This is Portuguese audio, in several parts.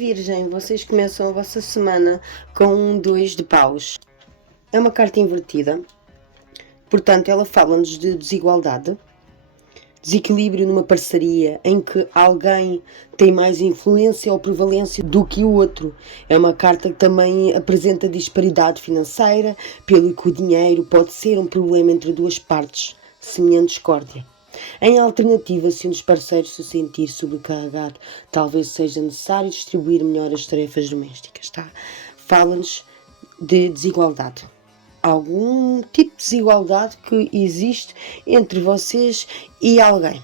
Virgem, vocês começam a vossa semana com um 2 de paus. É uma carta invertida, portanto ela fala-nos de desigualdade, desequilíbrio numa parceria em que alguém tem mais influência ou prevalência do que o outro. É uma carta que também apresenta disparidade financeira, pelo que o dinheiro pode ser um problema entre duas partes, semeando discórdia. Em alternativa, se um dos parceiros se sentir sobrecarregado, talvez seja necessário distribuir melhor as tarefas domésticas, tá? Fala-nos de desigualdade. Algum tipo de desigualdade que existe entre vocês e alguém.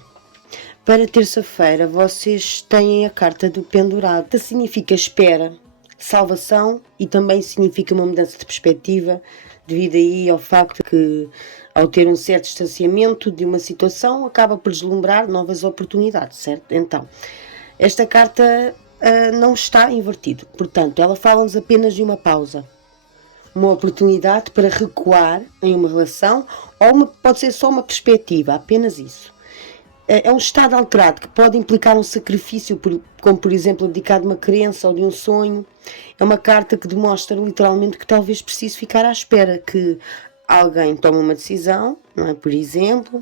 Para terça-feira, vocês têm a carta do pendurado, que significa espera, salvação e também significa uma mudança de perspectiva, devido aí ao facto que, ao ter um certo distanciamento de uma situação, acaba por deslumbrar novas oportunidades, certo? Então, esta carta não está invertida, portanto, ela fala-nos apenas de uma pausa. Uma oportunidade para recuar em uma relação, ou pode ser só uma perspectiva, apenas isso. É um estado alterado que pode implicar um sacrifício, como por exemplo abdicar de uma crença ou de um sonho. É uma carta que demonstra literalmente que talvez precise ficar à espera que alguém tome uma decisão, não é? Por exemplo.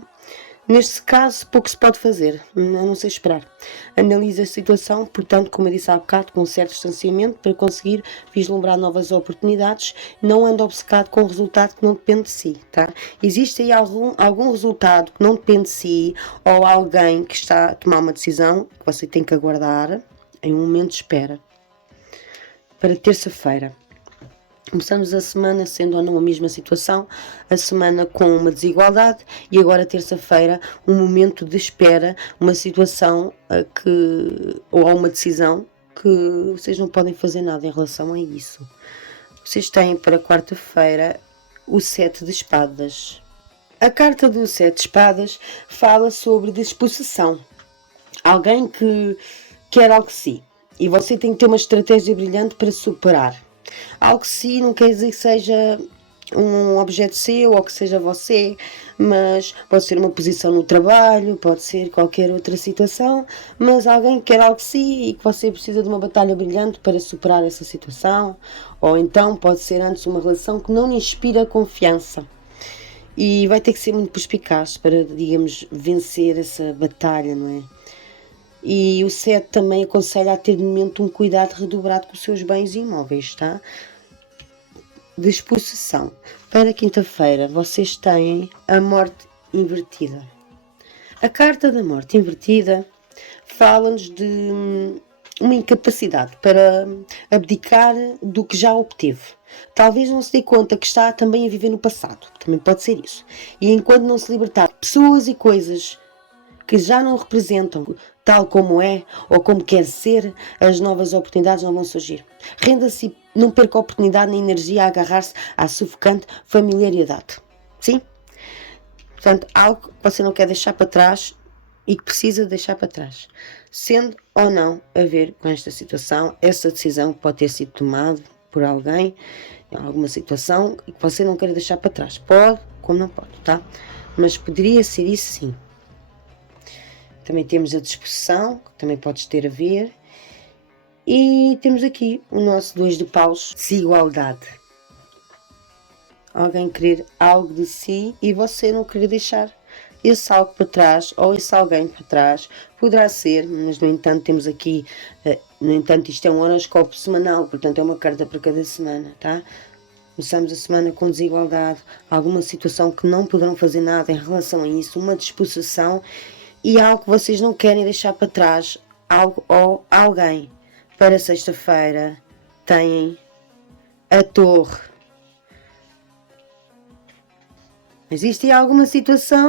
Neste caso, pouco se pode fazer, a não ser esperar. Analise a situação, portanto, como eu disse há bocado, com um certo distanciamento para conseguir vislumbrar novas oportunidades. Não ande obcecado com um resultado que não depende de si, tá? Existe aí algum resultado que não depende de si ou alguém que está a tomar uma decisão que você tem que aguardar em um momento de espera. Para terça-feira. Começamos a semana, sendo ou não a mesma situação, a semana com uma desigualdade e agora terça-feira um momento de espera, uma situação ou uma decisão que vocês não podem fazer nada em relação a isso. Vocês têm para quarta-feira o 7 de espadas. A carta do 7 de espadas fala sobre despossessão. Alguém que quer algo de si e você tem que ter uma estratégia brilhante para superar. Algo que sim não quer dizer que seja um objeto seu ou que seja você, mas pode ser uma posição no trabalho, pode ser qualquer outra situação, mas alguém que quer algo de si e que você precisa de uma batalha brilhante para superar essa situação, ou então pode ser antes uma relação que não lhe inspira confiança e vai ter que ser muito perspicaz para, digamos, vencer essa batalha, não é? E o 7 também aconselha a ter de momento um cuidado redobrado com os seus bens imóveis, tá? Disposição. Para quinta-feira vocês têm a morte invertida. A carta da morte invertida fala-nos de uma incapacidade para abdicar do que já obteve. Talvez não se dê conta que está também a viver no passado. Também pode ser isso. E enquanto não se libertar de pessoas e coisas que já não representam tal como é ou como quer ser, as novas oportunidades não vão surgir. Renda-se e não perca a oportunidade nem energia a agarrar-se à sufocante familiaridade. Sim? Portanto, algo que você não quer deixar para trás e que precisa deixar para trás. Sendo ou não a ver com esta situação, essa decisão pode ter sido tomada por alguém em alguma situação e que você não quer deixar para trás. Pode, como não pode, tá? Mas poderia ser isso sim. Também temos a disposição, que também podes ter a ver. E temos aqui o nosso 2 de paus, desigualdade. Alguém querer algo de si e você não querer deixar esse algo para trás ou esse alguém para trás. Poderá ser, mas no entanto temos aqui, isto é um horoscópio semanal, portanto é uma carta para cada semana, tá? Começamos a semana com desigualdade, alguma situação que não poderão fazer nada em relação a isso, uma disposição e algo que vocês não querem deixar para trás, algo ou alguém. Para sexta-feira têm a torre. Existe alguma situação,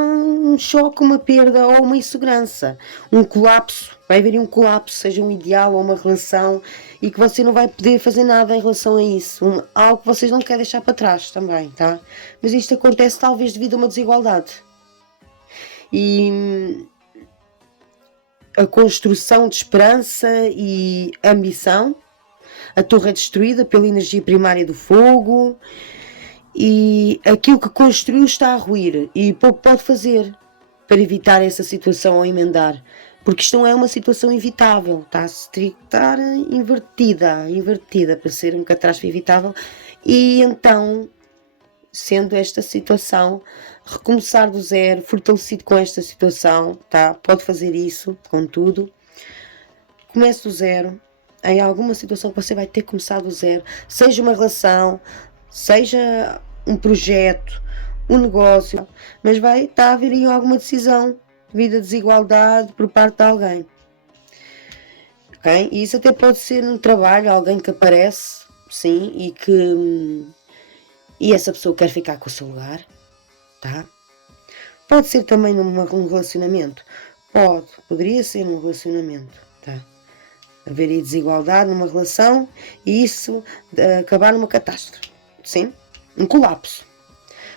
um choque, uma perda ou uma insegurança, um colapso. Vai haver um colapso, seja um ideal ou uma relação, e que você não vai poder fazer nada em relação a isso. Algo que vocês não querem deixar para trás também, tá? Mas isto acontece talvez devido a uma desigualdade. E a construção de esperança e ambição. A torre é destruída pela energia primária do fogo e aquilo que construiu está a ruir e pouco pode fazer para evitar essa situação ou emendar. Porque isto não é uma situação evitável, está a estar invertida para ser uma catástrofe evitável. E então, sendo esta situação, recomeçar do zero, fortalecido com esta situação, tá? Pode fazer isso, contudo. Comece do zero, em alguma situação que você vai ter que começar do zero, seja uma relação, seja um projeto, um negócio, mas vai estar a haver aí alguma decisão devido à desigualdade por parte de alguém. Ok? E isso até pode ser no trabalho, alguém que aparece, sim, e essa pessoa quer ficar com o seu lugar, tá? Pode ser também num relacionamento. Poderia ser num relacionamento, tá? Haver aí desigualdade numa relação e isso acabar numa catástrofe, sim? Um colapso.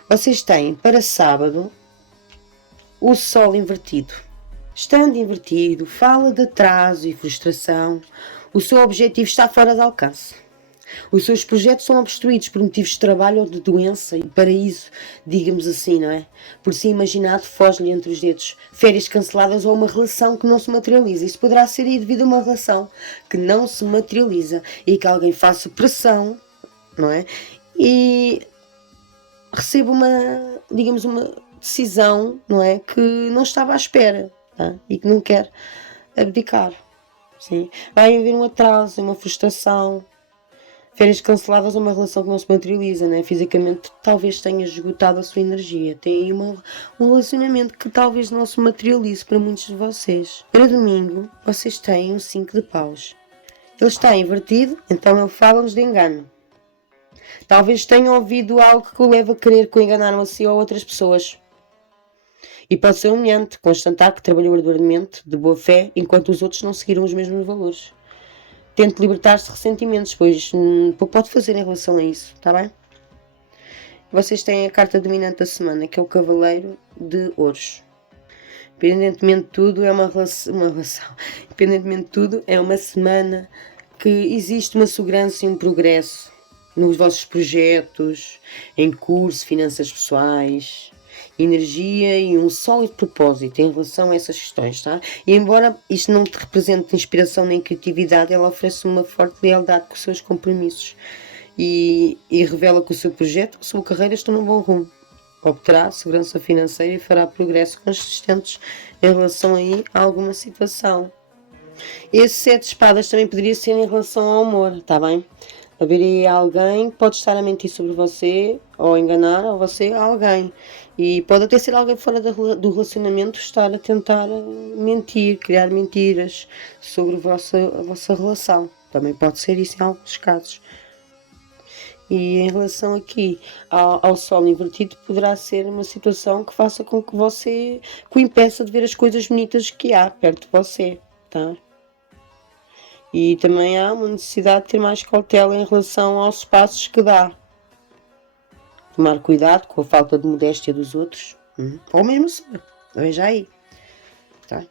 Vocês têm para sábado o Sol invertido. Estando invertido, fala de atraso e frustração. O seu objetivo está fora de alcance. Os seus projetos são obstruídos por motivos de trabalho ou de doença e para isso, digamos assim, não é? Por si imaginado, foge-lhe entre os dedos. Férias canceladas ou uma relação que não se materializa. Isso poderá ser aí devido a uma relação que não se materializa e que alguém faça pressão, não é? E receba digamos, uma decisão, não é? Que não estava à espera, tá? E que não quer abdicar. Sim? Vai haver um atraso, uma frustração. Férias canceladas ou uma relação que não se materializa, né? Fisicamente talvez tenha esgotado a sua energia. Tem aí um relacionamento que talvez não se materialize para muitos de vocês. Para domingo, vocês têm um 5 de paus. Ele está invertido, então ele fala-nos de engano. Talvez tenham ouvido algo que o leve a crer que o enganaram a si ou a outras pessoas. E pode ser humilhante constatar que trabalhou arduamente, de boa fé, enquanto os outros não seguiram os mesmos valores. Tente libertar-se de ressentimentos, pois pode fazer em relação a isso, está bem? Vocês têm a carta dominante da semana, que é o Cavaleiro de Ouros. Independentemente de tudo, é uma relação. Independentemente de tudo, é uma semana que existe uma segurança e um progresso nos vossos projetos, em curso, finanças pessoais, energia e um sólido propósito em relação a essas questões, tá? E embora isto não te represente inspiração nem criatividade, ela oferece uma forte lealdade com os seus compromissos e revela que o seu projeto, a sua carreira estão num bom rumo. Obterá segurança financeira e fará progressos consistentes em relação aí a alguma situação. Esse 7 de espadas também poderia ser em relação ao amor, está bem? Haver aí alguém que pode estar a mentir sobre você ou enganar a você a alguém. E pode até ser alguém fora do relacionamento estar a tentar mentir, criar mentiras sobre a vossa relação. Também pode ser isso em alguns casos. E em relação aqui ao Sol invertido, poderá ser uma situação que faça com que você que o impeça de ver as coisas bonitas que há perto de você, tá? E também há uma necessidade de ter mais cautela em relação aos passos que dá. Tomar cuidado com a falta de modéstia dos outros. Ou mesmo sua. Veja aí. Tá?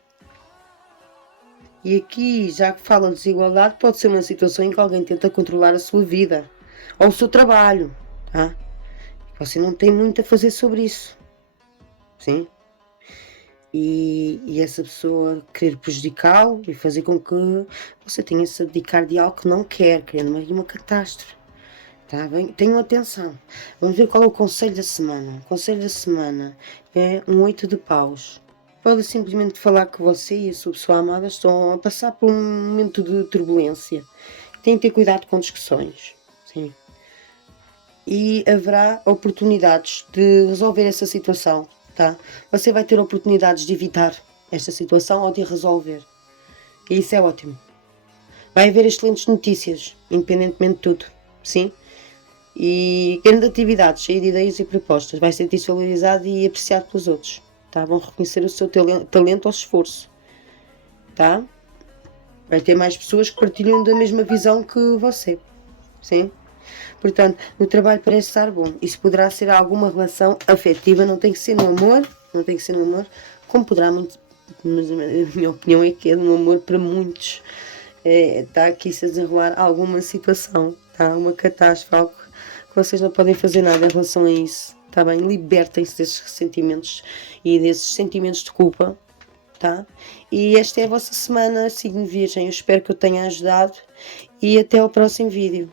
E aqui, já que fala de desigualdade, pode ser uma situação em que alguém tenta controlar a sua vida. Ou o seu trabalho. Tá? Você não tem muito a fazer sobre isso. Sim? E essa pessoa querer prejudicá-lo e fazer com que você tenha de se dedicar de algo que não quer, criando uma catástrofe. Tá bem? Tenham atenção. Vamos ver qual é o conselho da semana. O conselho da semana é um 8 de paus. Pode simplesmente falar que você e a sua pessoa amada estão a passar por um momento de turbulência. Tem de ter cuidado com discussões. Sim. E haverá oportunidades de resolver essa situação. Tá? Você vai ter oportunidades de evitar esta situação ou de resolver. E isso é ótimo. Vai haver excelentes notícias, independentemente de tudo. Sim? E grande atividade, cheia de ideias e propostas. Vai ser valorizado e apreciado pelos outros. Tá? Vão reconhecer o seu talento ou esforço. Tá? Vai ter mais pessoas que partilham da mesma visão que você. Sim? Portanto, no trabalho parece estar bom. Isso poderá ser alguma relação afetiva, não tem que ser no amor, como poderá muito, mas a minha opinião é que é no amor para muitos. Está aqui -se a desenrolar alguma situação, tá? Uma catástrofe, algo que vocês não podem fazer nada em relação a isso. Está bem? Libertem-se desses ressentimentos e desses sentimentos de culpa. tá? E esta é a vossa semana, signo Virgem. Eu espero que eu tenha ajudado e até ao próximo vídeo.